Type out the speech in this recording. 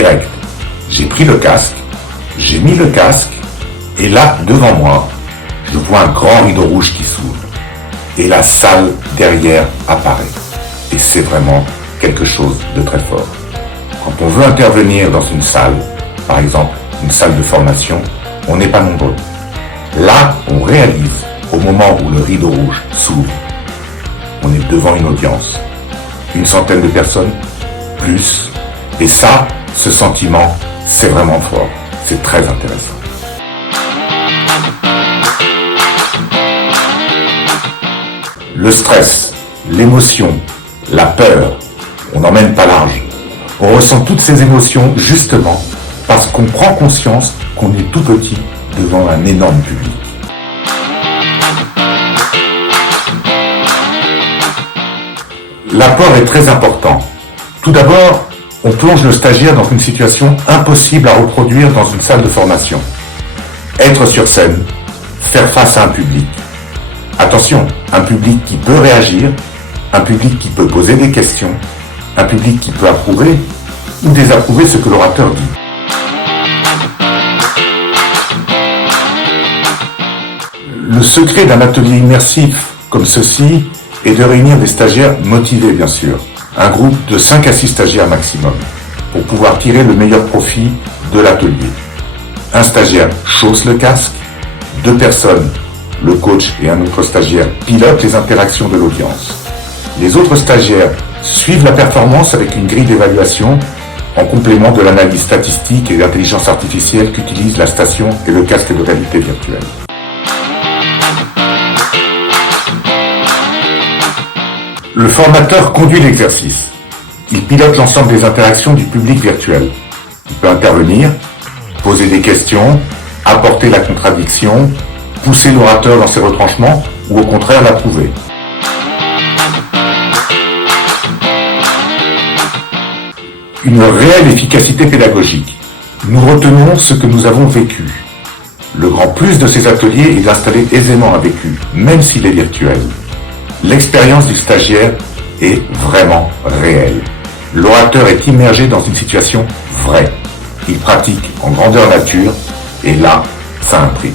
direct. J'ai pris le casque, j'ai mis le casque, et là, devant moi, je vois un grand rideau rouge qui s'ouvre. Et la salle derrière apparaît. Et c'est vraiment quelque chose de très fort. Quand on veut intervenir dans une salle, par exemple une salle de formation, on n'est pas nombreux. Là, on réalise, au moment où le rideau rouge s'ouvre, on est devant une audience. Une centaine de personnes, plus. Et ça, ce sentiment, c'est vraiment fort. C'est très intéressant. Le stress, l'émotion, la peur, on n'emmène pas large. On ressent toutes ces émotions justement parce qu'on prend conscience qu'on est tout petit devant un énorme public. L'apport est très important. Tout d'abord, on plonge le stagiaire dans une situation impossible à reproduire dans une salle de formation. Être sur scène, faire face à un public. Attention, un public qui peut réagir, un public qui peut poser des questions, un public qui peut approuver ou désapprouver ce que l'orateur dit. Le secret d'un atelier immersif comme ceci est de réunir des stagiaires motivés, bien sûr. Un groupe de 5 à 6 stagiaires maximum, pour pouvoir tirer le meilleur profit de l'atelier. Un stagiaire chausse le casque, 2 personnes, le coach et un autre stagiaire, pilotent les interactions de l'audience. Les autres stagiaires suivent la performance avec une grille d'évaluation en complément de l'analyse statistique et l'intelligence artificielle qu'utilise la station et le casque de réalité virtuelle. Le formateur conduit l'exercice. Il pilote l'ensemble des interactions du public virtuel. Il peut intervenir, poser des questions, apporter la contradiction, pousser l'orateur dans ses retranchements ou au contraire l'approuver. Une réelle efficacité pédagogique. Nous retenons ce que nous avons vécu. Le grand plus de ces ateliers est d'installer aisément un vécu, même s'il est virtuel. L'expérience du stagiaire est vraiment réelle. L'orateur est immergé dans une situation vraie. Il pratique en grandeur nature et là, ça imprime.